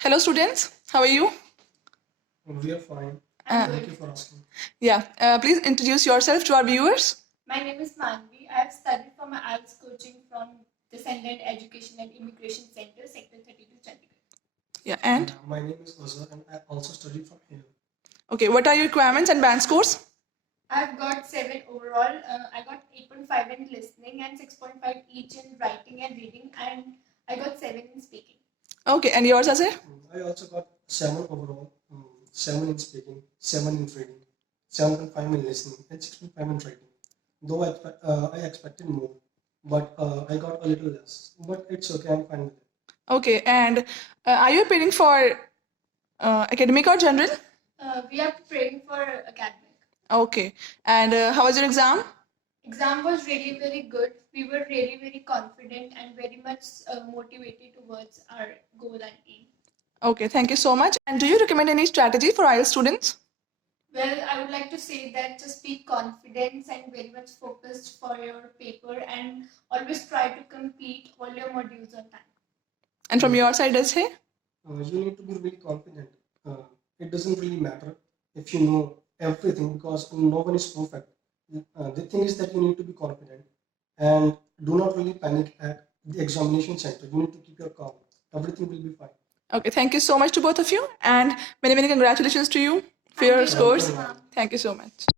Hello, students. How are you? We are fine. Uh, Thank you for asking. Please introduce yourself to our viewers. My name is Manvi. I have studied for my IELTS coaching from the Sunland Education and Immigration Center, Sector 32, Chandigarh. Yeah, and My name is Azhar and I also study from here. okay, what are your requirements and band scores? I've got 7 overall. I got 8.5 in listening and 6.5 each in writing and reading, and I got 7 in speaking. Okay, and yours, Azhar? I also got 7 overall, 7 in speaking, 7 in reading, 7.5 in listening, and 6.5 in writing. Though I expected more, but I got a little less. But it's okay, I'm fine with it. Okay, and are you preparing for academic or general? We are preparing for academic. Okay, and how was your exam? Exam was really very good. We were really very confident and very much motivated towards our goal and aim. Okay, thank you so much. And do you recommend any strategy for IELTS students? Well, I would like to say that just be confident and very much focused for your paper and always try to complete all your modules on time. And from your side, does he? You need to be really confident. It doesn't really matter if you know everything because no one is perfect. The thing is that you need to be confident and do not really panic at the examination center. You need to keep your calm. Everything will be fine. Okay, thank you so much to both of you, and many, many congratulations to you for your Thank you so scores. much, ma'am. Thank you so much.